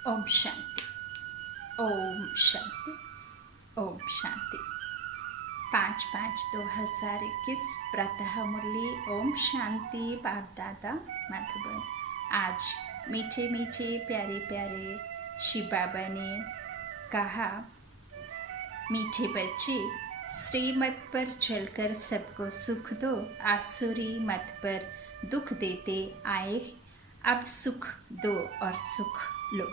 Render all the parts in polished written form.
ओम शांति। ओम शांति। ओम शांति। 5/5/2021 प्रातः मुरली। ओम शांति। बाप दादा मधुबन। आज मीठे मीठे प्यारे प्यारे शिव बाबा ने कहा, मीठे बच्चे, श्रीमत पर चलकर सबको सुख दो, आसुरी मत पर दुख देते आए, अब सुख दो और सुख लो।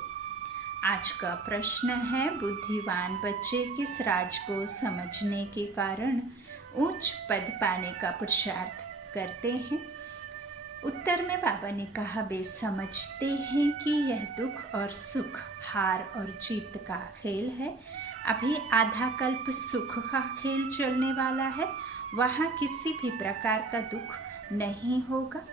आज का प्रश्न है, बुद्धिमान बच्चे किस राज को समझने के कारण उच्च पद पाने का पुरुषार्थ करते हैं? उत्तर में बाबा ने कहा, वे समझते हैं कि यह दुख और सुख, हार और जीत का खेल है। अभी आधा कल्प सुख का खेल चलने वाला है, वहाँ किसी भी प्रकार का दुख नहीं होगा।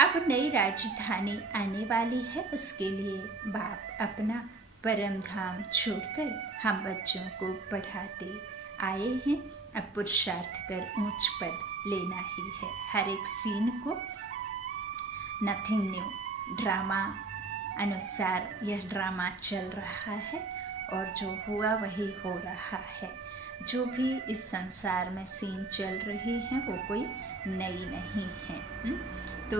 अब नई राजधानी आने वाली है, उसके लिए बाप अपना परम धाम छोड़कर हम बच्चों को पढ़ाते आए हैं। अब पुरुषार्थ कर ऊंच पद लेना ही है। हर एक सीन को नथिंग न्यू ड्रामा अनुसार यह ड्रामा चल रहा है और जो हुआ वही हो रहा है। जो भी इस संसार में सीन चल रही हैं वो कोई नई नहीं है। तो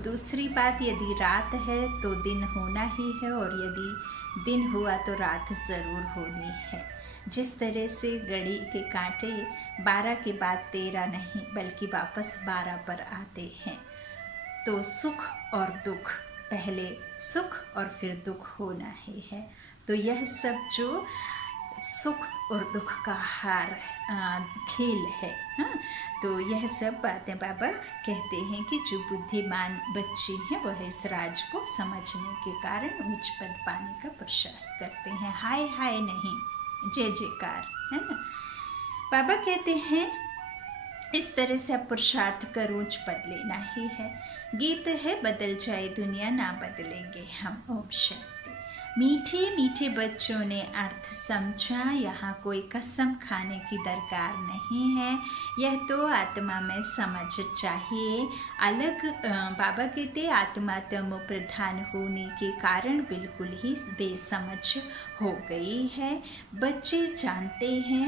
दूसरी बात, यदि रात है तो दिन होना ही है, और यदि दिन हुआ तो रात ज़रूर होनी है। जिस तरह से घड़ी के कांटे 12 के बाद 13 नहीं बल्कि वापस 12 पर आते हैं, तो सुख और दुख, पहले सुख और फिर दुख होना ही है। तो यह सब जो सुख और दुख का हार खेल है, हाँ, तो यह सब बातें बाबा कहते हैं कि जो बुद्धिमान बच्चे हैं वह इस राज को समझने के कारण उच्च पद पाने का पुरुषार्थ करते हैं। हाय हाय नहीं, जय जयकार, है ना। बाबा कहते हैं इस तरह से अब पुरुषार्थ कर उच्च पद लेना ही है। गीत है, बदल जाए दुनिया ना बदलेंगे हम। ओम शांति। मीठे मीठे बच्चों ने अर्थ समझा, यहाँ कोई कसम खाने की दरकार नहीं है, यह तो आत्मा में समझ चाहिए। अलग बाबा कहते आत्मा तमो प्रधान होने के कारण बिल्कुल ही बेसमझ हो गई है। बच्चे जानते हैं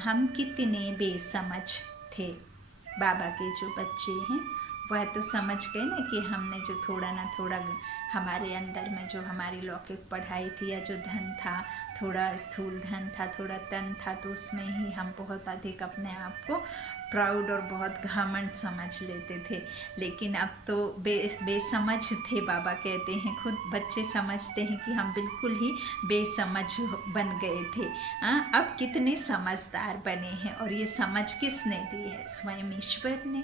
हम कितने बेसमझ थे। बाबा के जो बच्चे हैं वह तो समझ गए ना कि हमने जो थोड़ा ना थोड़ा हमारे अंदर में जो हमारी लौकिक पढ़ाई थी या जो धन था, थोड़ा स्थूल धन था, थोड़ा तन था, तो उसमें ही हम बहुत अधिक अपने आप को प्राउड और बहुत घमंड समझ लेते थे। लेकिन अब तो बेसमझ थे। बाबा कहते हैं, खुद बच्चे समझते हैं कि हम बिल्कुल ही बेसमझ बन गए थे। अब कितने समझदार बने हैं, और ये समझ किसने दी है? स्वयं ईश्वर ने।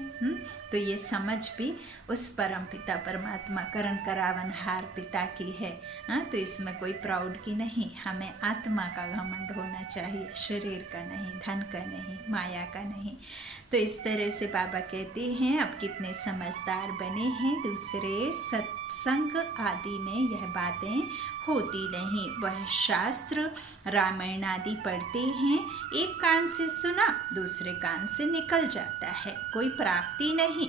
तो ये समझ भी उस परम पिता परमात्मा करण करावनहार पिता की है। तो इसमें कोई प्राउड की नहीं। हमें आत्मा का घमंड होना चाहिए, शरीर का नहीं, धन का नहीं, माया का नहीं। तो इस तरह से बाबा कहते हैं अब कितने समझदार बने हैं। दूसरे सत्संग आदि में यह बातें होती नहीं। वह शास्त्र रामायण आदि पढ़ते हैं, एक कान से सुना दूसरे कान से निकल जाता है, कोई प्राप्ति नहीं।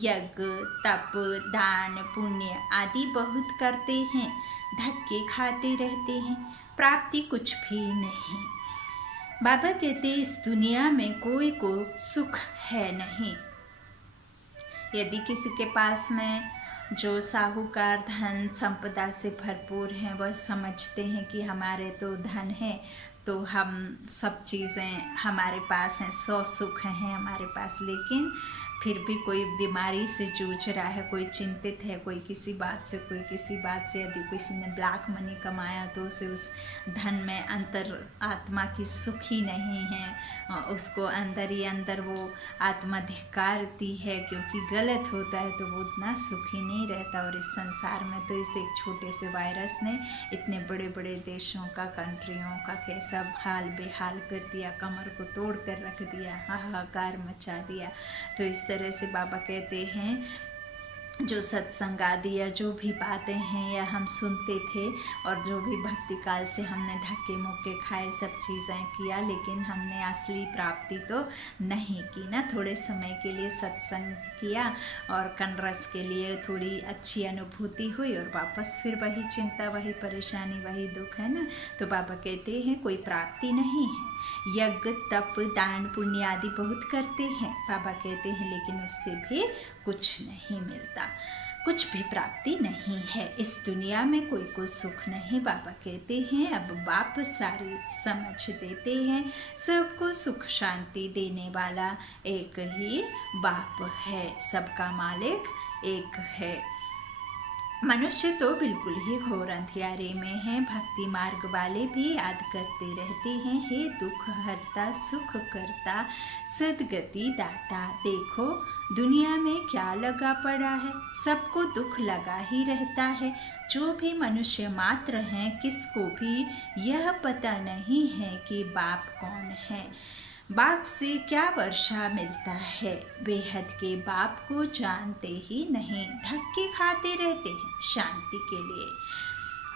यज्ञ तप दान पुण्य आदि बहुत करते हैं, धक्के खाते रहते हैं, प्राप्ति कुछ भी नहीं। बाबा कहते इस दुनिया में कोई को सुख है नहीं। यदि किसी के पास में जो साहूकार धन संपदा से भरपूर हैं, वह समझते हैं कि हमारे तो धन है, तो हम सब चीज़ें हमारे पास हैं, 100 सुख हैं हमारे पास, लेकिन फिर भी कोई बीमारी से जूझ रहा है, कोई चिंतित है, कोई किसी बात से, कोई किसी बात से। यदि किसी ने ब्लैक मनी कमाया तो उसे उस धन में अंतर आत्मा की सुख ही नहीं है, उसको अंदर ही अंदर वो आत्मा धिक्कारती है, क्योंकि गलत होता है तो वो उतना सुखी नहीं रहता। और इस संसार में तो इस एक छोटे से वायरस ने इतने बड़े बड़े देशों का, कंट्रियों का कैसा हाल बेहाल कर दिया, कमर को तोड़ कर रख दिया, हाहाकार मचा दिया। तो इस तरह से बाबा कहते हैं जो सत्संग आदि या जो भी बातें हैं या हम सुनते थे, और जो भी भक्ति काल से हमने धक्के मुक्के खाए, सब चीज़ें किया, लेकिन हमने असली प्राप्ति तो नहीं की ना। थोड़े समय के लिए सत्संग किया और कनरस के लिए थोड़ी अच्छी अनुभूति हुई, और वापस फिर वही चिंता, वही परेशानी, वही दुख, है ना। तो बाबा कहते हैं कोई प्राप्ति नहीं है। यज्ञ तप दान पुण्य आदि बहुत करते हैं, बाबा कहते हैं, लेकिन उससे भी कुछ नहीं मिलता, कुछ भी प्राप्ति नहीं है। इस दुनिया में कोई को सुख नहीं। बाबा कहते हैं अब बाप सारी समझ देते हैं, सबको सुख शांति देने वाला एक ही बाप है, सबका मालिक एक है। मनुष्य तो बिल्कुल ही घोर अंधियारे में है। भक्ति मार्ग वाले भी याद करते रहते हैं, हे दुख हरता सुख करता सदगति दाता। देखो दुनिया में क्या लगा पड़ा है, सबको दुख लगा ही रहता है। जो भी मनुष्य मात्र हैं, किसको भी यह पता नहीं है कि बाप कौन है, बाप से क्या वर्षा मिलता है। बेहद के बाप को जानते ही नहीं, धक्के खाते रहते हैं शांति के लिए।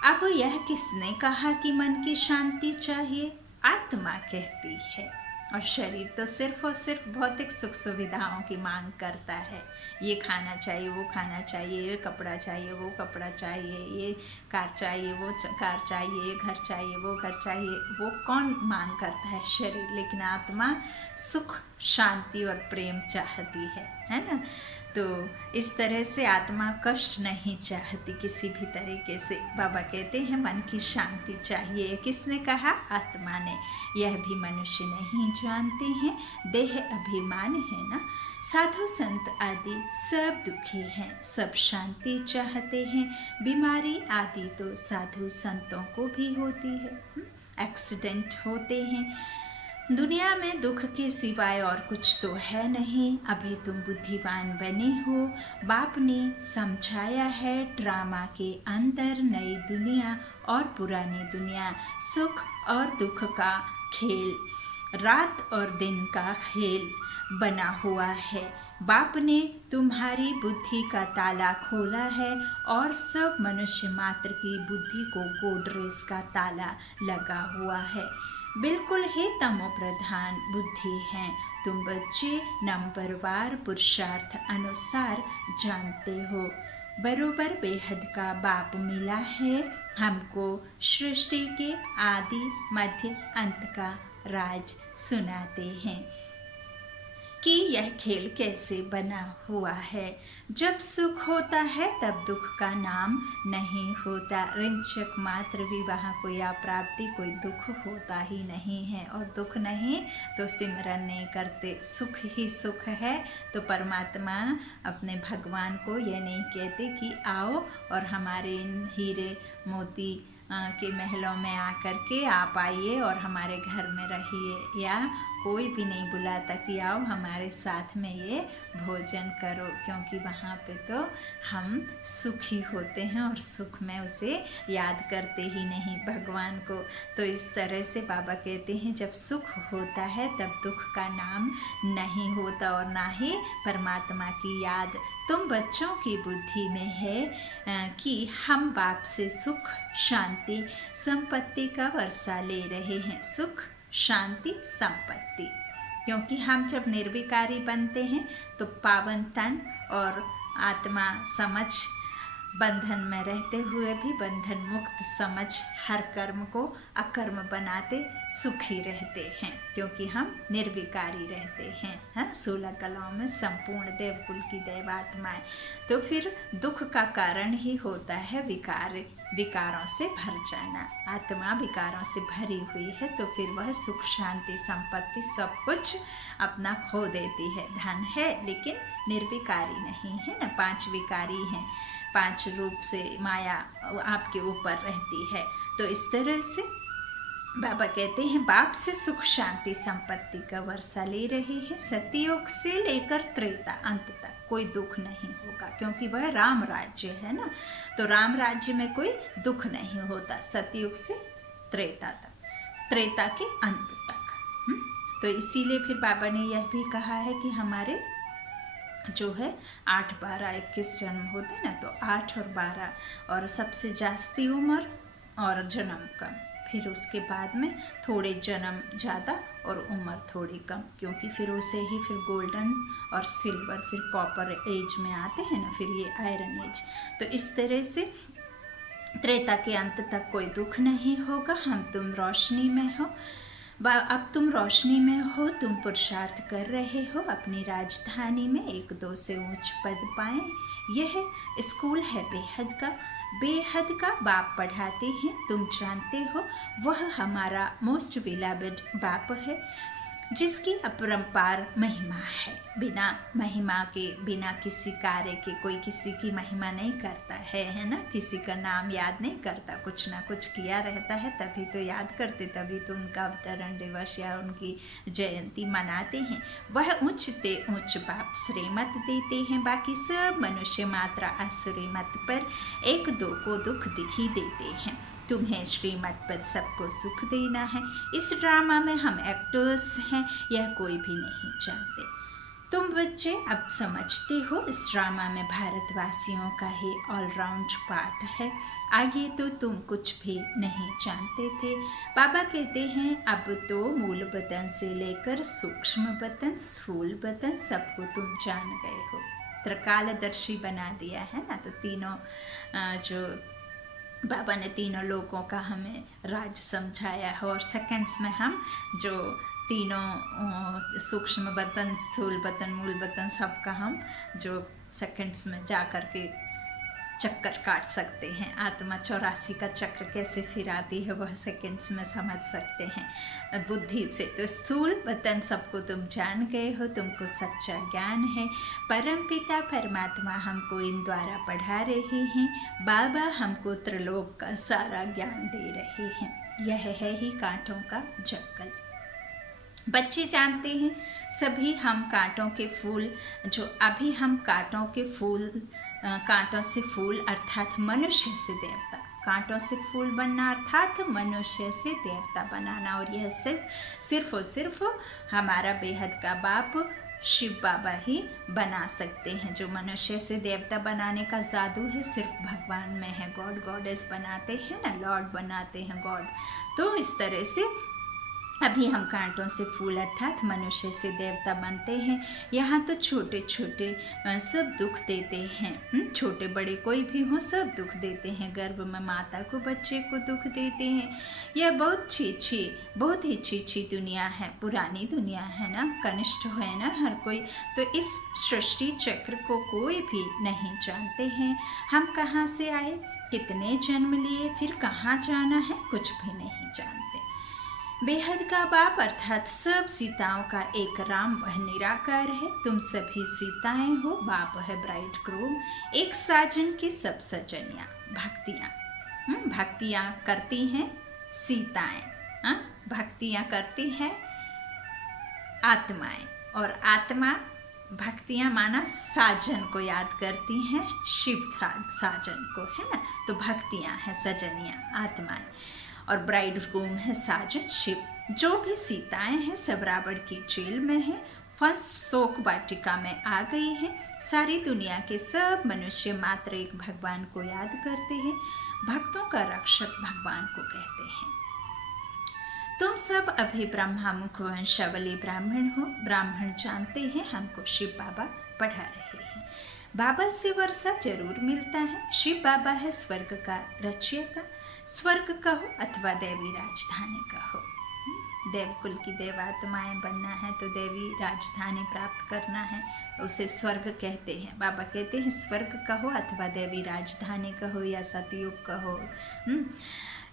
अब यह किसने कहा कि मन की शांति चाहिए? आत्मा कहती है, और शरीर तो सिर्फ और सिर्फ भौतिक सुख सुविधाओं की मांग करता है। ये खाना चाहिए, वो खाना चाहिए, ये कपड़ा चाहिए, वो कपड़ा चाहिए, ये कार चाहिए, वो कार चाहिए, ये घर चाहिए, वो घर चाहिए। वो कौन मांग करता है? शरीर। लेकिन आत्मा सुख शांति और प्रेम चाहती है ना। तो इस तरह से आत्मा कष्ट नहीं चाहती किसी भी तरीके से। बाबा कहते हैं मन की शांति चाहिए। किसने कहा? आत्मा ने। यह भी मनुष्य नहीं जानते हैं, देह अभिमान है ना। साधु संत आदि सब दुखी हैं, सब शांति चाहते हैं। बीमारी आदि तो साधु संतों को भी होती है, एक्सीडेंट होते हैं। दुनिया में दुख के सिवाय और कुछ तो है नहीं। अभी तुम बुद्धिमान बने हो, बाप ने समझाया है। ड्रामा के अंदर नई दुनिया और पुरानी दुनिया, सुख और दुख का खेल, रात और दिन का खेल बना हुआ है। बाप ने तुम्हारी बुद्धि का ताला खोला है, और सब मनुष्य मात्र की बुद्धि को गोदरेज का ताला लगा हुआ है। बिल्कुल ही तमो प्रधान बुद्धि है। तुम बच्चे नंबरवार पुरुषार्थ अनुसार जानते हो। बरोबर बेहद का बाप मिला है हमको, सृष्टि के आदि मध्य अंत का राज सुनाते हैं कि यह खेल कैसे बना हुआ है। जब सुख होता है तब दुख का नाम नहीं होता। ऋंचक मात्र भी वहाँ कोई अप्राप्ति, कोई दुख होता ही नहीं है। और दुख नहीं तो सिमरन नहीं करते। सुख ही सुख है तो परमात्मा अपने भगवान को यह नहीं कहते कि आओ और हमारे इन हीरे मोती के महलों में आकर के आप आइए और हमारे घर में रहिए, या कोई भी नहीं बुलाता कि आओ हमारे साथ में ये भोजन करो, क्योंकि वहाँ पे तो हम सुखी होते हैं और सुख में उसे याद करते ही नहीं भगवान को। तो इस तरह से बाबा कहते हैं जब सुख होता है तब दुख का नाम नहीं होता, और ना ही परमात्मा की याद। तुम बच्चों की बुद्धि में है कि हम बाप से सुख शांति संपत्ति का वर्षा ले रहे हैं। सुख शांति संपत्ति, क्योंकि हम जब निर्विकारी बनते हैं तो पावन तन और आत्मा समझ, बंधन में रहते हुए भी बंधन मुक्त समझ, हर कर्म को अकर्म बनाते सुखी रहते हैं, क्योंकि हम निर्विकारी रहते हैं। 16 कलाओं में संपूर्ण देवकुल की देवात्माएं। तो फिर दुख का कारण ही होता है विकारों से भर जाना। आत्मा विकारों से भरी हुई है तो फिर वह सुख शांति संपत्ति सब कुछ अपना खो देती है। धन है लेकिन निर्विकारी नहीं है ना। 5 विकारी हैं, 5 रूप से माया आपके ऊपर रहती है। तो इस तरह से बाबा कहते हैं बाप से सुख शांति संपत्ति का वर्षा ले रहे हैं। सतयुग से लेकर त्रेता अंत तक कोई दुख नहीं होगा, क्योंकि वह राम राज्य है ना। तो राम राज्य में कोई दुख नहीं होता। सतयुग से त्रेता तक, त्रेता के अंत तक। तो इसीलिए फिर बाबा ने यह भी कहा है कि हमारे जो है 8, 12, 21 जन्म होते हैं ना, तो 8 और 12 और सबसे जास्ती उम्र और जन्म कम। फिर उसके बाद में थोड़े जन्म ज़्यादा और उम्र थोड़ी कम, क्योंकि फिर उसे ही फिर गोल्डन और सिल्वर फिर कॉपर एज में आते हैं ना, फिर ये आयरन एज। तो इस तरह से त्रेता के अंत तक कोई दुख नहीं होगा। हम तुम रोशनी में हो, अब तुम रोशनी में हो, तुम पुरुषार्थ कर रहे हो अपनी राजधानी में 1-2 से ऊंच पद पाएं। यह स्कूल है बेहद का, बेहद का बाप पढ़ाते हैं, तुम जानते हो वह हमारा मोस्ट बिलवड बाप है, जिसकी अपरंपार महिमा है। बिना महिमा के, बिना किसी कार्य के कोई किसी की महिमा नहीं करता है ना। किसी का नाम याद नहीं करता, कुछ ना कुछ किया रहता है तभी तो याद करते, तभी तो उनका अवतरण दिवस या उनकी जयंती मनाते हैं। वह ऊंचते ऊंच बाप श्रीमत देते हैं, बाकी सब मनुष्य मात्र असुरीमत पर 1-2 को दुख ही देते हैं। तुम्हें श्रीमत पर सबको सुख देना है। इस ड्रामा में हम एक्टर्स हैं, यह कोई भी नहीं जानते। तुम बच्चे अब समझते हो इस ड्रामा में भारतवासियों का ही ऑलराउंड पार्ट है। आगे तो तुम कुछ भी नहीं जानते थे। बाबा कहते हैं अब तो मूल वतन से लेकर सूक्ष्म वतन, स्थूल वतन सबको तुम जान गए हो। त्रिकालदर्शी बना दिया है ना। तो तीनों जो बाबा ने तीनों लोगों का हमें राज समझाया है, और सेकंड्स में हम जो तीनों सूक्ष्म वतन, स्थूल वतन, मूल वतन सबका हम जो सेकंड्स में जा कर के चक्कर काट सकते हैं। आत्मा 84 का चक्र कैसे फिर आती है वह सेकंड्स में समझ सकते हैं बुद्धि से। तो स्थूल वतन सबको तुम जान गए हो, तुमको सच्चा ज्ञान है। परम पिता परमात्मा हमको इन द्वारा पढ़ा रहे हैं, बाबा हमको त्रिलोक का सारा ज्ञान दे रहे हैं। यह है ही कांटों का जंगल। बच्चे जानते हैं सभी हम कांटों के फूल, जो अभी हम कांटों के फूल, कांटों से फूल अर्थात मनुष्य से देवता, कांटों से फूल बनना अर्थात मनुष्य से देवता बनाना। और यह सिर्फ और सिर्फ हमारा बेहद का बाप शिव बाबा ही बना सकते हैं। जो मनुष्य से देवता बनाने का जादू है सिर्फ भगवान में है। गॉड गॉडेस बनाते हैं ना, लॉर्ड बनाते हैं गॉड। तो इस तरह से अभी हम कांटों से फूल अर्थात मनुष्य से देवता बनते हैं। यहाँ तो छोटे छोटे सब दुख देते हैं, छोटे बड़े कोई भी हो सब दुख देते हैं। गर्भ में माता को बच्चे को दुख देते हैं। यह बहुत ही छी दुनिया है, पुरानी दुनिया है ना, कनिष्ठ है ना हर कोई। तो इस सृष्टि चक्र को कोई भी नहीं जानते हैं। हम कहाँ से आए, कितने जन्म लिए, फिर कहाँ जाना है, कुछ भी नहीं जानते। बेहद का बाप अर्थात सब सीताओं का एक राम वह निराकार है। तुम सभी सीताएं हो, बाप है ब्राइड ग्रूम, एक साजन की सब सजनियाँ। भक्तियाँ करती हैं सीताएं, भक्तियाँ करती हैं आत्माएं, और आत्मा भक्तियाँ माना साजन को याद करती हैं, शिव साजन को, है ना। तो भक्तियाँ हैं सजनियाँ, आत्माएं, और ब्राइड ग्रूम है साजन शिव। जो भी सीताएं हैं सब रावण की जेल में हैं, फंस शोक वाटिका में आ गई हैं। सारी दुनिया के सब मनुष्य मात्र एक भगवान को याद करते हैं। भक्तों का रक्षक भगवान को कहते हैं। तुम सब अभी ब्रह्मा मुख वंशावली ब्राह्मण हो। ब्राह्मण जानते हैं हमको शिव बाबा पढ़ा रहे हैं। बाबा से वर्षा जरूर मिलता है। शिव बाबा है स्वर्ग का रचयिता। स्वर्ग कहो अथवा देवी राजधानी कहो, देवकुल की देवात्माएं बनना है तो देवी राजधानी प्राप्त करना है, उसे स्वर्ग कहते हैं। बाबा कहते हैं स्वर्ग कहो अथवा देवी राजधानी कहो या सतयुग कहो।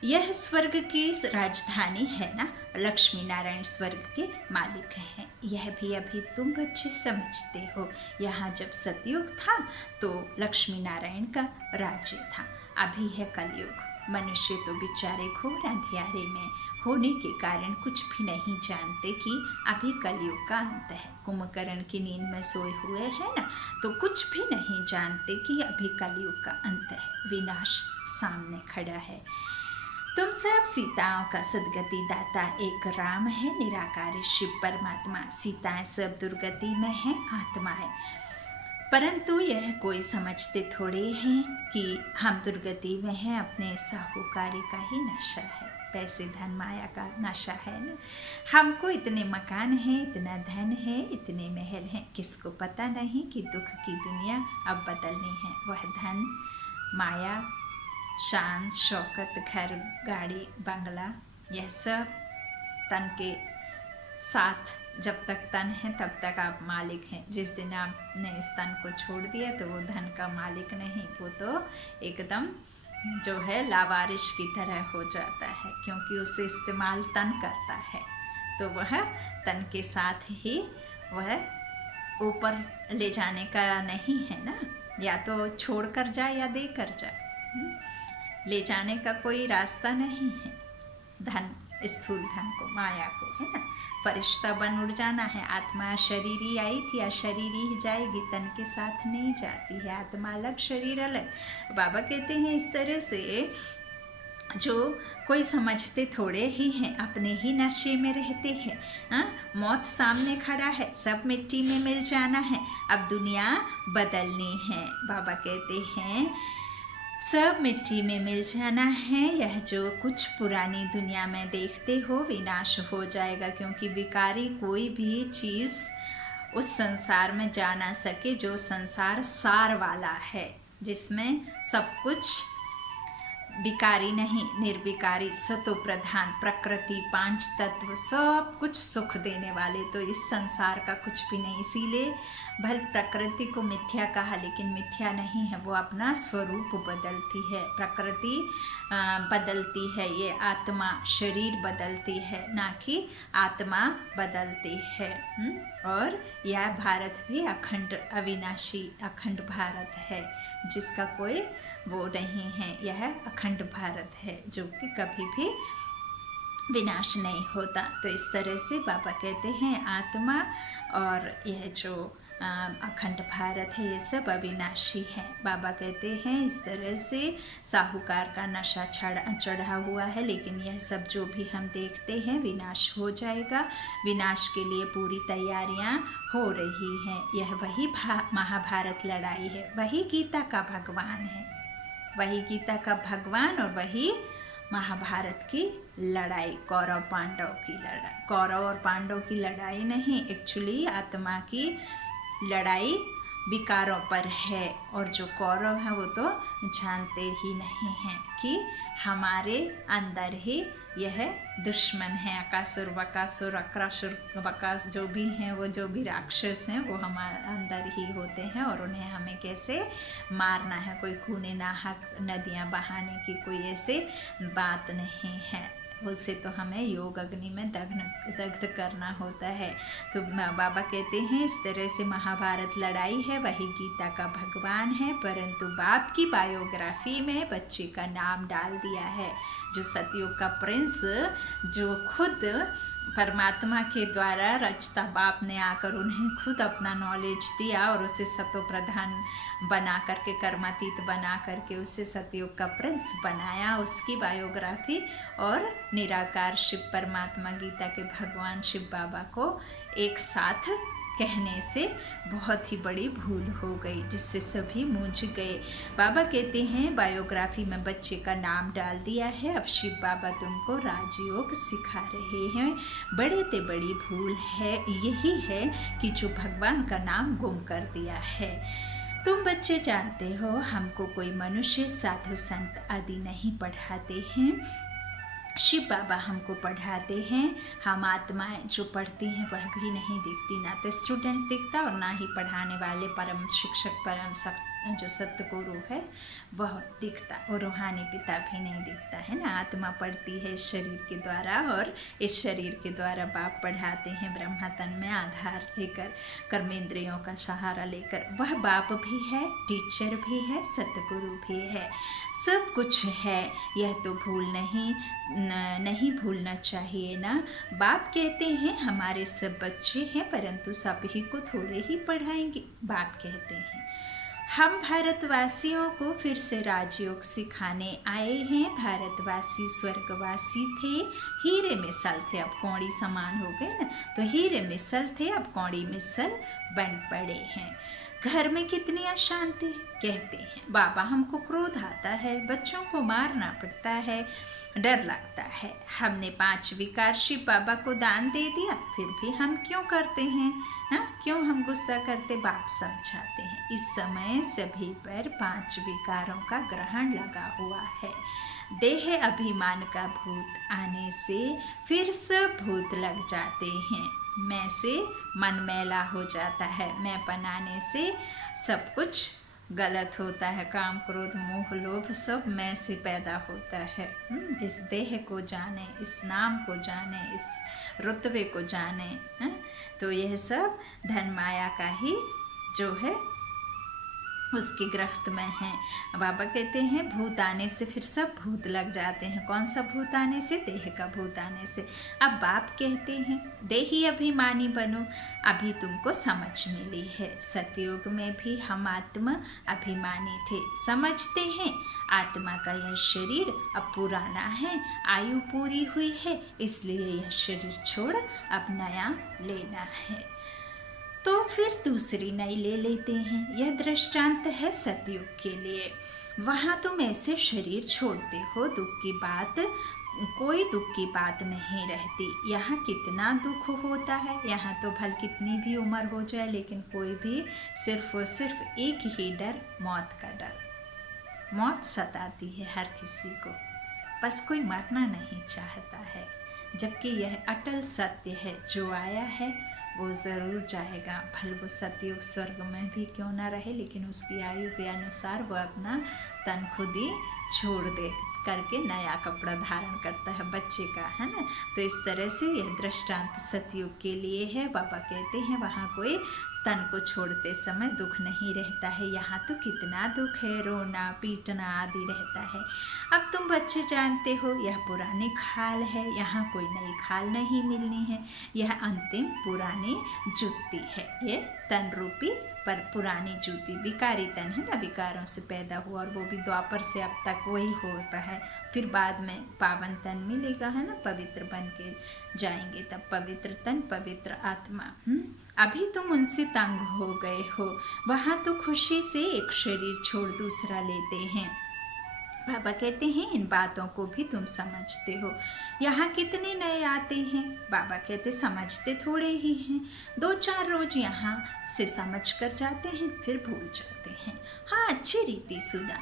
यह स्वर्ग की राजधानी है ना। लक्ष्मी नारायण स्वर्ग के मालिक हैं। यह भी अभी तुम बच्चे समझते हो। यहाँ जब सतयुग था तो लक्ष्मी नारायण का राज्य था। अभी है कलयुग। मनुष्य तो बेचारे घोर अंधियारे में होने के कारण कुछ भी नहीं जानते कि अभी कलयुग का अंत है। कुंभकर्ण की नींद में सोए हुए हैं ना, तो कुछ भी नहीं जानते कि अभी कलयुग का अंत है, विनाश सामने खड़ा है। तुम सब सीताओं का सदगति दाता एक राम है, निराकार शिव परमात्मा। सीताएं सब दुर्गति में हैं, आत्माएं परंतु यह कोई समझते थोड़े हैं कि हम दुर्गति में हैं, अपने साहूकारी का ही नशा है, पैसे धन माया का नशा है ना। हमको इतने मकान हैं, इतना धन है, इतने महल हैं, किसको पता नहीं कि दुख की दुनिया अब बदलनी है। वह धन माया, शान शौकत, घर गाड़ी बंगला, यह सब तन के साथ, जब तक तन है तब तक आप मालिक हैं। जिस दिन आपने इस तन को छोड़ दिया तो वो धन का मालिक नहीं, वो तो एकदम जो है लावारिश की तरह हो जाता है, क्योंकि उसे इस्तेमाल तन करता है। तो वह तन के साथ ही वह ऊपर ले जाने का नहीं है ना, या तो छोड़ कर जाए या दे कर जाए, ले जाने का कोई रास्ता नहीं है। धन, स्थूल धन को, माया को, है ना। फरिश्ता बन उड़ जाना है। आत्मा शरीरी आई थी, अशरीरी ही जाएगी, तन के साथ नहीं जाती है। आत्मा अलग, शरीर अलग। बाबा कहते हैं इस तरह से जो कोई समझते थोड़े ही हैं, अपने ही नशे में रहते हैं। हाँ, मौत सामने खड़ा है, सब मिट्टी में मिल जाना है, अब दुनिया बदलनी है। बाबा कहते हैं सब मिट्टी में मिल जाना है। यह जो कुछ पुरानी दुनिया में देखते हो विनाश हो जाएगा, क्योंकि विकारी कोई भी चीज़ उस संसार में जा ना सके जो संसार सार वाला है, जिसमें सब कुछ विकारी नहीं, निर्विकारी, सतो प्रधान, प्रकृति, पांच तत्व, सब कुछ सुख देने वाले। तो इस संसार का कुछ भी नहीं। इसीलिए भल प्रकृति को मिथ्या कहा, लेकिन मिथ्या नहीं है, वो अपना स्वरूप बदलती है। प्रकृति बदलती है, ये आत्मा शरीर बदलती है, ना कि आत्मा बदलती है। और यह भारत भी अखंड अविनाशी अखंड भारत है, जिसका कोई वो नहीं है। यह अखंड भारत है जो कि कभी भी विनाश नहीं होता। तो इस तरह से बाबा कहते हैं आत्मा और यह जो अखंड भारत है, ये सब अविनाशी है। बाबा कहते हैं इस तरह से साहूकार का नशा चढ़ा हुआ है, लेकिन यह सब जो भी हम देखते हैं विनाश हो जाएगा। विनाश के लिए पूरी तैयारियां हो रही हैं। यह वही महाभारत लड़ाई है, वही गीता का भगवान है, वही गीता का भगवान और वही महाभारत की लड़ाई, कौरव पांडव की लड़ाई। कौरव और पांडव की लड़ाई नहीं, एक्चुअली आत्मा की लड़ाई विकारों पर है। और जो कौरव हैं वो तो जानते ही नहीं हैं कि हमारे अंदर ही यह दुश्मन है। अकासुर बकासुर अक्रासुर बकास जो भी हैं, वो जो भी राक्षस हैं, वो हमारे अंदर ही होते हैं और उन्हें हमें कैसे मारना है। कोई खूने नाहक नदियाँ बहाने की कोई ऐसे बात नहीं है, उससे तो हमें योग अग्नि में दग्ध करना होता है। तो बाबा कहते हैं इस तरह से महाभारत लड़ाई है, वही गीता का भगवान है, परंतु बाप की बायोग्राफी में बच्चे का नाम डाल दिया है। जो सतयुग का प्रिंस, जो खुद परमात्मा के द्वारा रचता बाप ने आकर उन्हें खुद अपना नॉलेज दिया और उसे सतो प्रधान बना करके, कर्मातीत बना करके उसे सतयुग का प्रिंस बनाया। उसकी बायोग्राफी और निराकार शिव परमात्मा गीता के भगवान शिव बाबा को एक साथ कहने से बहुत ही बड़ी भूल हो गई, जिससे सभी मूंझ गए। बाबा कहते हैं बायोग्राफी में बच्चे का नाम डाल दिया है, अब शिव बाबा तुमको राजयोग सिखा रहे हैं। बड़े ते बड़ी भूल है यही है कि जो भगवान का नाम गुम कर दिया है। तुम बच्चे जानते हो हमको कोई मनुष्य, साधु संत आदि नहीं पढ़ाते हैं, शिव बाबा हमको पढ़ाते हैं। हम आत्माएं जो पढ़ती हैं वह भी नहीं दिखती, ना तो स्टूडेंट दिखता और ना ही पढ़ाने वाले परम शिक्षक, परम जो सतगुरु है वह दिखता, और रूहानी पिता भी नहीं दिखता है ना। आत्मा पढ़ती है शरीर के द्वारा, और इस शरीर के द्वारा बाप पढ़ाते हैं ब्रह्मा तन में आधार लेकर, कर्मेंद्रियों का सहारा लेकर। वह बाप भी है, टीचर भी है, सतगुरु भी है, सब कुछ है। यह तो भूल नहीं भूलना चाहिए ना। बाप कहते हैं हमारे सब बच्चे हैं, परंतु सभी को थोड़े ही पढ़ाएंगे। बाप कहते हैं हम भारतवासियों को फिर से राजयोग सिखाने आए हैं। भारतवासी स्वर्गवासी थे, हीरे मिसल थे, अब कौड़ी समान हो गए ना, तो हीरे मिसल थे अब कौड़ी मिसल बन पड़े हैं। घर में कितनी अशांति है। कहते हैं बाबा हमको क्रोध आता है, बच्चों को मारना पड़ता है, डर लगता है। हमने 5 विकार शिव बाबा को दान दे दिया, फिर भी हम क्यों करते हैं? क्यों हम गुस्सा करते? बाप समझाते हैं इस समय सभी पर 5 विकारों का ग्रहण लगा हुआ है। देह अभिमान का भूत आने से फिर सब भूत लग जाते हैं। मैं से मन मैला हो जाता है, मैं बनाने से सब कुछ गलत होता है। काम क्रोध मोह लोभ सब मैं से पैदा होता है। इस देह को जाने, इस नाम को जाने, इस रुतबे को जाने। तो यह सब धन माया का ही जो है उसकी गिरफ्त में है। बाबा कहते हैं भूत आने से फिर सब भूत लग जाते हैं। कौन सा भूत आने से? देह का भूत आने से। अब बाप कहते हैं देही अभिमानी बनो। अभी तुमको समझ मिली है। सतयुग में भी हम आत्मा अभिमानी थे। समझते हैं आत्मा का यह शरीर अब पुराना है, आयु पूरी हुई है, इसलिए यह शरीर छोड़ अब नया लेना है। तो फिर दूसरी नई ले लेते हैं। यह दृष्टांत है सतयुग के लिए। वहाँ तुम ऐसे शरीर छोड़ते हो, कोई दुख की बात नहीं रहती। यहाँ कितना दुख होता है। यहाँ तो भल कितनी भी उम्र हो जाए, लेकिन कोई भी सिर्फ और सिर्फ एक ही डर, मौत का डर। मौत सताती है हर किसी को, बस कोई मरना नहीं चाहता है। जबकि यह अटल सत्य है, जो आया है वो ज़रूर जाएगा। भले वो सतयुग स्वर्ग में भी क्यों ना रहे, लेकिन उसकी आयु के अनुसार वो अपना तन खुद ही छोड़ दे करके नया कपड़ा धारण करता है बच्चे का, है ना। तो इस तरह से यह दृष्टांत सतयुग के लिए है। बाबा कहते हैं वहाँ कोई तन को छोड़ते समय दुख नहीं रहता है। यहाँ तो कितना दुख है, रोना पीटना आदि रहता है। अब तुम बच्चे जानते हो यह पुरानी खाल है, यहाँ कोई नई खाल नहीं मिलनी है। यह अंतिम पुरानी जूती है, ये तन रूपी पर पुरानी जूती। विकारी तन है ना, विकारों से पैदा हुआ, और वो भी द्वापर से अब तक वही होता है। फिर बाद में पावन तन मिलेगा, है ना, पवित्र बन के जाएंगे, तब पवित्र तन पवित्र आत्मा। अभी तुम उनसे तंग हो गए हो। वहाँ तो खुशी से एक शरीर छोड़ दूसरा लेते हैं। बाबा कहते हैं इन बातों को भी तुम समझते हो। यहाँ कितने नए आते हैं। बाबा कहते समझते थोड़े ही हैं, 2-4 रोज यहाँ से समझ कर जाते हैं, फिर भूल जाते हैं। हाँ, अच्छी रीति सुना,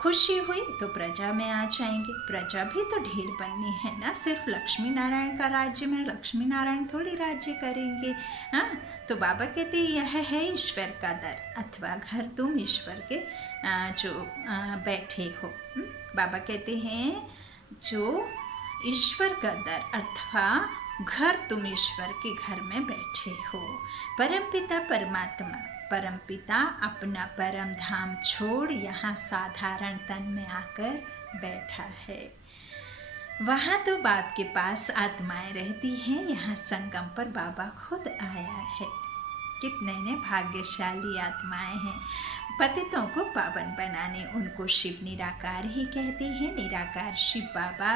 खुशी हुई तो प्रजा में आ जाएंगे। प्रजा भी तो ढेर बननी है ना, सिर्फ लक्ष्मी नारायण का राज्य में लक्ष्मी नारायण थोड़ी राज्य करेंगे। हाँ, तो बाबा कहते यह है ईश्वर का दर, अथवा घर तुम ईश्वर के जो बैठे हो। बाबा कहते हैं जो ईश्वर का दर अथवा घर तुम ईश्वर के घर में बैठे हो। परमपिता परमपिता अपना परम धाम छोड़ यहाँ साधारण तन में आकर बैठा है। वहाँ तो बाप के पास आत्माएं रहती हैं, यहाँ संगम पर बाबा खुद आया है। कितने ने भाग्यशाली आत्माएं हैं। पतितों को पावन बनाने उनको शिव निराकार ही कहते हैं। निराकार शिव बाबा,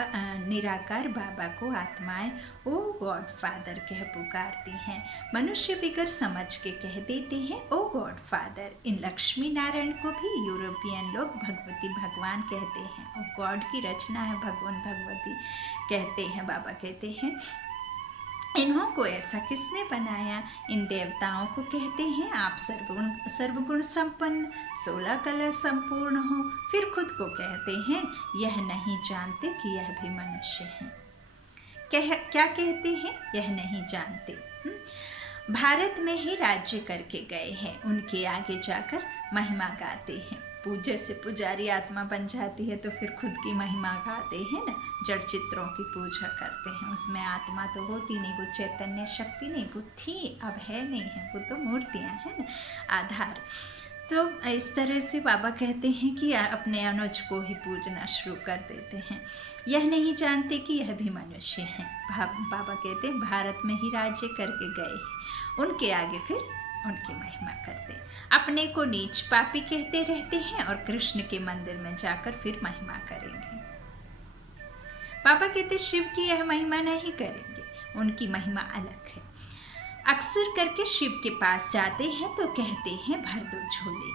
निराकार बाबा को आत्माएं ओ गॉड फादर कह पुकारती हैं। मनुष्य बिगर समझ के कह देते हैं ओ गॉड फादर। इन लक्ष्मी नारायण को भी यूरोपियन लोग भगवती भगवान कहते हैं। और गॉड की रचना है भगवान भगवती कहते हैं। बाबा कहते हैं इन्हों को ऐसा किसने बनाया। इन देवताओं को कहते हैं आप सर्वगुण संपन्न, 16 कला संपूर्ण हो। फिर खुद को कहते हैं यह नहीं जानते कि यह भी मनुष्य हैं। क्या कहते हैं? यह नहीं जानते। भारत में ही राज्य करके गए हैं, उनके आगे जाकर महिमा गाते हैं। पूज्य से पुजारी आत्मा बन जाती है तो फिर खुद की महिमा गाते हैं ना। जड़ चित्रों की पूजा करते हैं, उसमें आत्मा तो होती नहीं, वो चैतन्य शक्ति नहीं, वो थी अब है नहीं है, वो तो मूर्तियाँ हैं ना, आधार। तो इस तरह से बाबा कहते हैं कि अपने अनुज को ही पूजना शुरू कर देते हैं। यह नहीं जानते कि यह भी मनुष्य हैं। बाबा कहते हैं भारत में ही राज्य करके गए हैं, उनके आगे फिर उनकी महिमा करते। अपने को नीच पापी कहते रहते हैं और कृष्ण के मंदिर में जाकर फिर महिमा करेंगे। बाबा कहते शिव की यह महिमा नहीं करेंगे, उनकी महिमा अलग है। अक्सर करके शिव के पास जाते हैं तो कहते हैं भर दो झोली।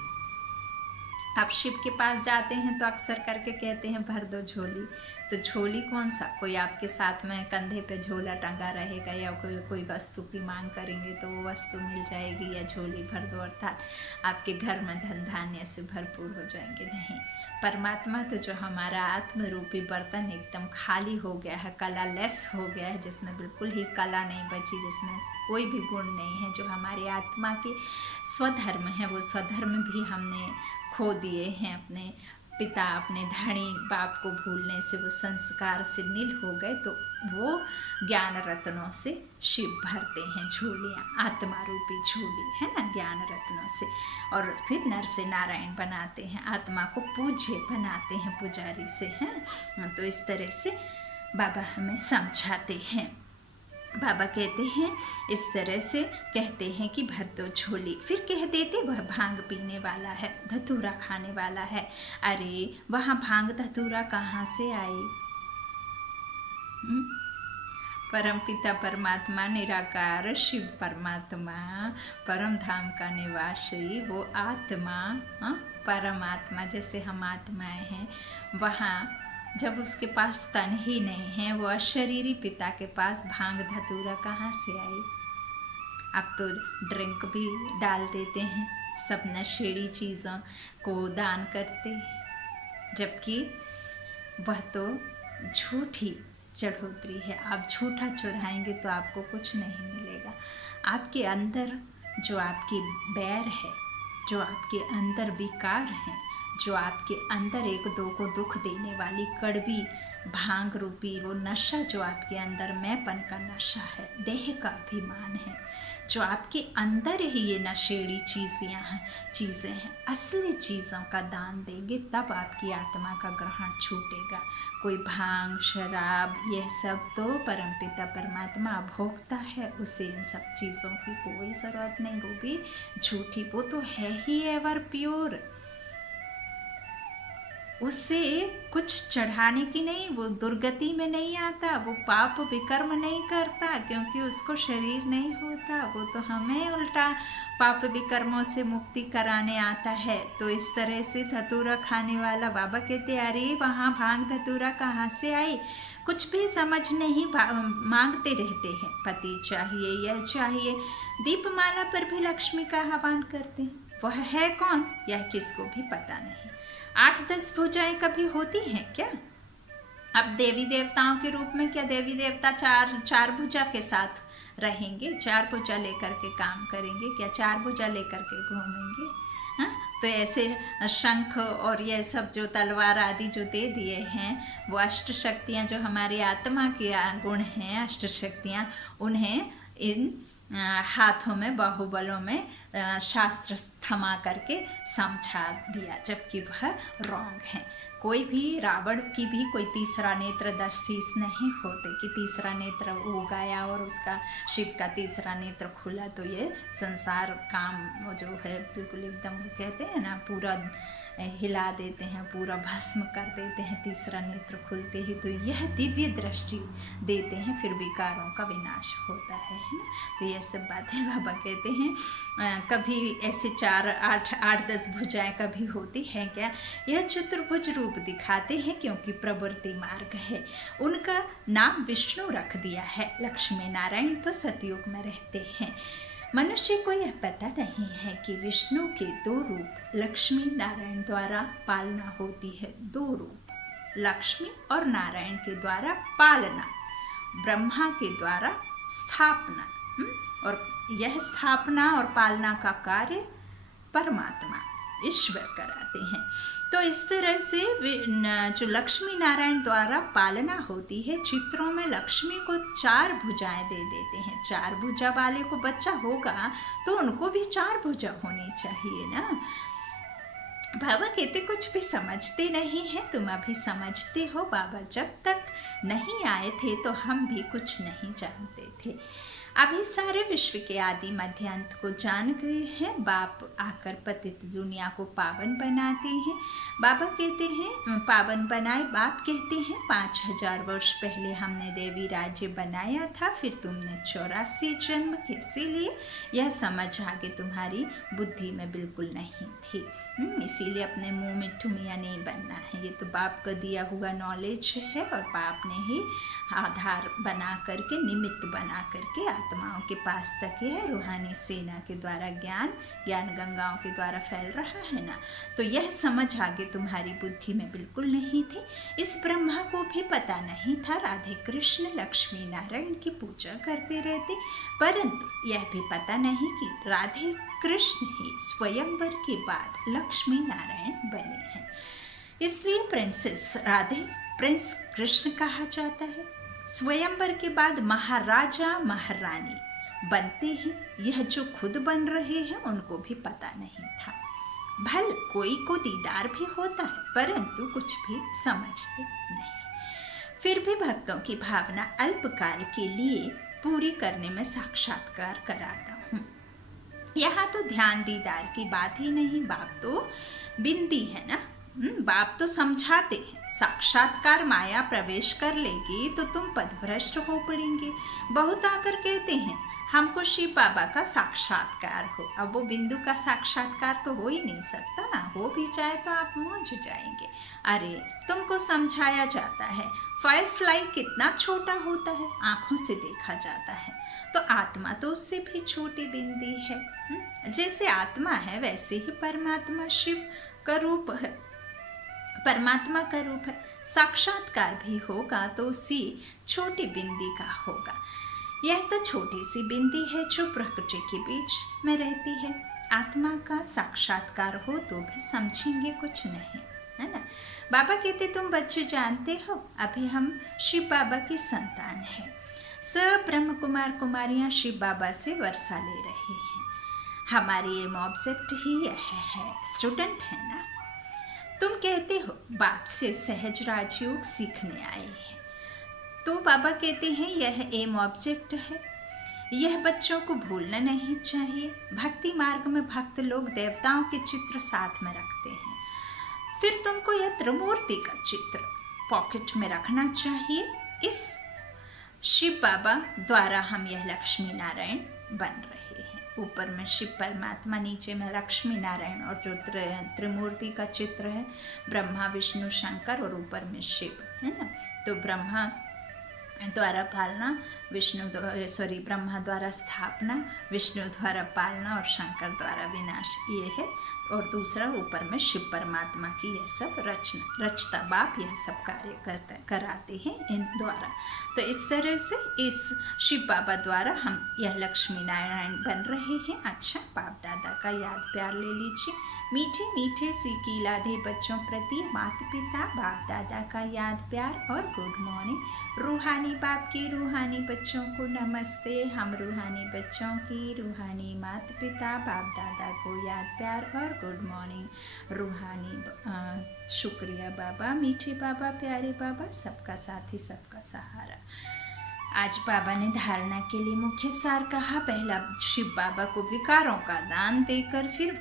आप शिव के पास जाते हैं तो अक्सर करके कहते हैं भर दो झोली। तो झोली कौन सा? कोई आपके साथ में कंधे पे झोला टंगा रहेगा, या कोई वस्तु की मांग करेंगे तो वो वस्तु मिल जाएगी, या झोली भर दो अर्थात आपके घर में धन धान्य से भरपूर हो जाएंगे। नहीं, परमात्मा तो जो हमारा आत्मरूपी बर्तन एकदम खाली हो गया है, कला लेस हो गया है, जिसमें बिल्कुल ही कला नहीं बची, जिसमें कोई भी गुण नहीं है, जो हमारी आत्मा के स्वधर्म है, वो स्वधर्म भी हमने खो दिए हैं। अपने पिता, अपने धनी बाप को भूलने से वो संस्कार से नील हो गए, तो वो ज्ञान रत्नों से शिव भरते हैं झोलियाँ, आत्मा रूपी झोली है ना, ज्ञान रत्नों से। और फिर नर से नारायण बनाते हैं, आत्मा को पूज्य बनाते हैं पुजारी से, हैं। तो इस तरह से बाबा हमें समझाते हैं। बाबा कहते हैं इस तरह से कहते हैं कि भर दो झोली। फिर कह देते वह भांग पीने वाला है, धतूरा खाने वाला है। अरे वहाँ भांग धतूरा कहाँ से आई? परमपिता परमात्मा निराकार शिव परमात्मा, परम धाम का निवासी, वो आत्मा, परमात्मा, जैसे हम आत्माएं हैं, वहाँ जब उसके पास तन ही नहीं है, वो अशरीरी पिता के पास भांग धतूरा कहाँ से आई? अब तो ड्रिंक भी डाल देते हैं, सब नशेड़ी चीज़ों को दान करते हैं, जबकि वह तो झूठी चढ़ोतरी है। आप झूठा चढ़ाएंगे तो आपको कुछ नहीं मिलेगा। आपके अंदर जो आपकी बैर है, जो आपके अंदर विकार हैं, जो आपके अंदर एक दो को दुख देने वाली कड़वी भांग रूपी वो नशा, जो आपके अंदर मैंपन का नशा है, देह का अभिमान है, जो आपके अंदर ही ये नशेड़ी चीज़ें हैं, असली चीज़ों का दान देंगे तब आपकी आत्मा का ग्रहण छूटेगा। कोई भांग, शराब, यह सब तो परमपिता परमात्मा भोगता है, उसे इन सब चीज़ों की कोई ज़रूरत नहीं, वो भी झूठी, वो तो है ही एवर प्योर। उससे कुछ चढ़ाने की नहीं, वो दुर्गति में नहीं आता, वो पाप विकर्म नहीं करता, क्योंकि उसको शरीर नहीं होता। वो तो हमें उल्टा पाप विकर्मों से मुक्ति कराने आता है। तो इस तरह से धतूरा खाने वाला बाबा कहते अरे वहाँ भांग धतूरा कहाँ से आई? कुछ भी समझ नहीं, मांगते रहते हैं, पति चाहिए, यह चाहिए। दीपमाला पर भी लक्ष्मी का आह्वान करते हैं, वह है कौन यह किसको भी पता नहीं। 8-10 भुजाएं कभी होती हैं क्या? अब देवी देवताओं के रूप में क्या देवी देवता चार भुजा के साथ रहेंगे? 4 भुजा लेकर के काम करेंगे क्या? 4 भुजा लेकर के घूमेंगे? हाँ, तो ऐसे शंख और ये सब जो तलवार आदि जो दे दिए हैं, वो अष्ट शक्तियाँ जो हमारी आत्मा के गुण हैं, अष्ट शक्तियाँ, उन्हें इन हाथों में, बाहुबलों में शास्त्र थमा करके समझा दिया, जबकि वह रॉन्ग है। कोई भी रावण की भी कोई तीसरा नेत्र 10 शीश नहीं होते कि तीसरा नेत्र उगाया और उसका शिव का तीसरा नेत्र खुला, तो ये संसार काम जो है बिल्कुल एकदम कहते हैं ना, पूरा हिला देते हैं, पूरा भस्म कर देते हैं तीसरा नेत्र खुलते ही। तो यह दिव्य दृष्टि देते हैं, फिर विकारों का विनाश होता है ना। तो ये सब बातें बाबा कहते हैं। कभी ऐसे 8-10 भुजाएं कभी होती हैं क्या? यह चतुर्भुज रूप दिखाते हैं, क्योंकि प्रवृत्ति मार्ग है। उनका नाम विष्णु रख दिया है। लक्ष्मी नारायण तो सतयुग में रहते हैं। मनुष्य को यह पता नहीं है कि विष्णु के 2 रूप लक्ष्मी नारायण द्वारा पालना होती है। 2 रूप, लक्ष्मी और नारायण के द्वारा पालना, ब्रह्मा के द्वारा स्थापना, और यह स्थापना और पालना का कार्य परमात्मा ईश्वर कराते हैं। तो इस तरह से जो लक्ष्मी नारायण द्वारा पालना होती है, चित्रों में लक्ष्मी को 4 भुजाएं दे देते हैं। 4 भुजा वाले को बच्चा होगा तो उनको भी 4 भुजा होनी चाहिए ना। बाबा कहते कुछ भी समझते नहीं है, तुम अभी समझते हो। बाबा जब तक नहीं आए थे तो हम भी कुछ नहीं जानते थे। अभी सारे विश्व के आदि मध्य अंत को जान गए हैं। बाप आकर पतित दुनिया को पावन बनाते हैं। बाबा कहते हैं पावन बनाए। बाप कहते हैं 5000 वर्ष पहले हमने देवी राज्य बनाया था, फिर तुमने 84 जन्म कैसे लिए, यह समझ आगे तुम्हारी बुद्धि में बिल्कुल नहीं थी। इसीलिए अपने मुंह में ठुमिया नहीं बनना है। ये तो बाप का दिया हुआ नॉलेज है और बाप ने ही आधार बना करके, निमित्त बना करके आत्माओं के पास तक यह रूहानी सेना के द्वारा ज्ञान गंगाओं के द्वारा फैल रहा है ना। तो यह समझ आगे तुम्हारी बुद्धि में बिल्कुल नहीं थी। इस ब्रह्मा को भी पता नहीं था राधे कृष्ण लक्ष्मी नारायण की पूजा करते रहते, परंतु यह भी पता नहीं कि राधे कृष्ण ही स्वयंवर के बाद लक्ष्मी नारायण बने हैं। इसलिए प्रिंसेस राधे प्रिंस कृष्ण कहा जाता है। स्वयंवर के बाद महाराजा महारानी बनते हैं। यह जो खुद बन रहे हैं उनको भी पता नहीं था। भल कोई को दीदार भी होता है, परंतु कुछ भी समझते नहीं। फिर भी भक्तों की भावना अल्पकाल के लिए पूरी करने में साक्षात्कार कराता हूँ। यहाँ तो ध्यान दीदार की बात ही नहीं, बाप तो बिंदी है ना। बाप तो समझाते हैं साक्षात्कार माया प्रवेश कर लेगी तो तुम पदभ्रष्ट हो पड़ेंगे। बहुत आकर कहते हैं हमको शिव बाबा का साक्षात्कार हो। अब वो बिंदु का साक्षात्कार तो हो ही नहीं सकता ना, हो भी जाए तो आप मौज जाएंगे। अरे तुमको समझाया जाता है फायरफ्लाई कितना छोटा होता है, आंखों से देखा जाता है, तो आत्मा तो उससे भी छोटी बिंदी है। जैसे आत्मा है वैसे ही परमात्मा शिव का रूप है, परमात्मा का रूप है। साक्षात्कार भी होगा तो उसी छोटी बिंदी का होगा। यह तो छोटी सी बिंदी है जो प्रकृति के बीच में रहती है। आत्मा का साक्षात्कार हो तो भी समझेंगे कुछ नहीं, है ना। बाबा कहते तुम बच्चे जानते हो अभी हम शिव बाबा की संतान हैं। सब ब्रह्म कुमार कुमारियाँ शिव बाबा से वर्षा ले रहे हैं। हमारी एम ऑब्जेक्ट ही यह है, स्टूडेंट है ना। तुम कहते हो बाप से सहज राजयोग सीखने आए हैं, तो बाबा कहते हैं यह एम ऑब्जेक्ट है। यह बच्चों को भूलना नहीं चाहिए। भक्ति मार्ग में भक्त लोग देवताओं के चित्र साथ में रखते हैं, फिर तुमको यह त्रिमूर्ति का चित्र पॉकेट में रखना चाहिए। इस शिव बाबा द्वारा हम यह लक्ष्मी नारायण बन रहे हैं। ऊपर में शिव परमात्मा, नीचे में लक्ष्मी नारायण, और जो त्रिमूर्ति का चित्र है ब्रह्मा विष्णु शंकर और ऊपर में शिव, है ना। तो ब्रह्मा द्वारा पालना, ब्रह्मा द्वारा स्थापना, विष्णु द्वारा पालना और शंकर द्वारा विनाश, ये है। और दूसरा ऊपर में शिव परमात्मा की यह सब रचता बाप यह सब कार्य कराते हैं इन द्वारा। तो इस तरह से इस शिव बाबा द्वारा हम यह लक्ष्मी नारायण बन रहे हैं। अच्छा, बाप दादा का याद प्यार ले लीजिए। मीठे मीठे सीखी लाधे बच्चों प्रति माता पिता बाप दादा का याद प्यार और गुड मॉर्निंग। रूहानी बाप के रूहानी बच्चों को नमस्ते। हम रूहानी बच्चों की रूहानी माता पिता बाप दादा को याद प्यार और गुड मॉर्निंग। रूहानी शुक्रिया बाबा, मीठे बाबा, प्यारे बाबा, सबका साथी सबका सहारा। आज बाबा ने धारणा के लिए मुख्य सार कहा। पहला, शिव बाबा को विकारों का दान देकर फिर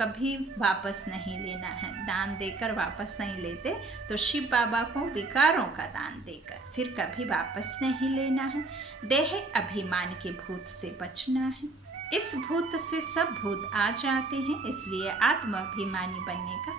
कभी वापस नहीं लेना है। दान देकर वापस नहीं लेते, तो शिव बाबा को विकारों का दान देकर फिर कभी वापस नहीं लेना है। देह अभिमान के भूत से बचना है। इस भूत से सब भूत आ जाते हैं, इसलिए आत्म अभिमानी बनने का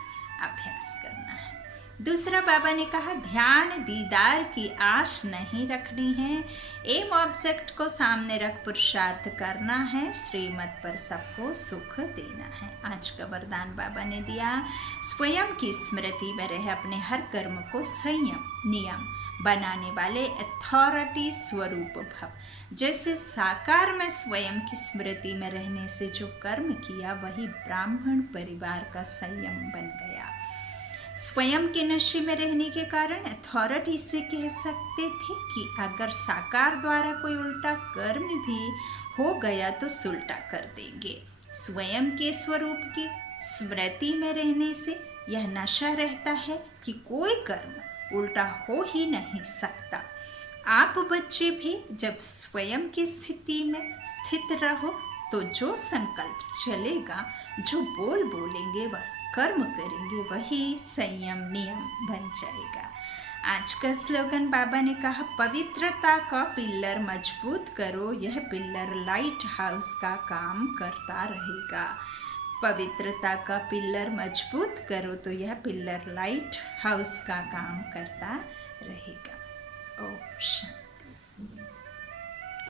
अभ्यास करना है। दूसरा, बाबा ने कहा ध्यान दीदार की आश नहीं रखनी है। एम ऑब्जेक्ट को सामने रख पुरुषार्थ करना है। श्रीमत पर सबको सुख देना है। आज का वरदान बाबा ने दिया, स्वयं की स्मृति में रहे अपने हर कर्म को संयम नियम बनाने वाले अथॉरिटी स्वरूप भव। जैसे साकार में स्वयं की स्मृति में रहने से जो कर्म किया वही ब्राह्मण परिवार का संयम बन गया। स्वयं के नशे में रहने के कारण अथॉरिटी से कह सकते थे कि अगर साकार द्वारा कोई उल्टा कर्म भी हो गया तो सुलटा कर देंगे। स्वयं के स्वरूप की स्मृति में रहने से यह नशा रहता है कि कोई कर्म उल्टा हो ही नहीं सकता। आप बच्चे भी जब स्वयं की स्थिति में स्थित रहो तो जो संकल्प चलेगा, जो बोल बोलेंगे, वह कर्म करेंगे, वही संयम नियम बन जाएगा। आज का स्लोगन बाबा ने कहा, पवित्रता का पिल्लर मजबूत करो, यह पिल्लर लाइट हाउस का काम करता रहेगा। पवित्रता का पिल्लर मजबूत करो तो यह पिल्लर लाइट हाउस का काम करता रहेगा। ओम शांति।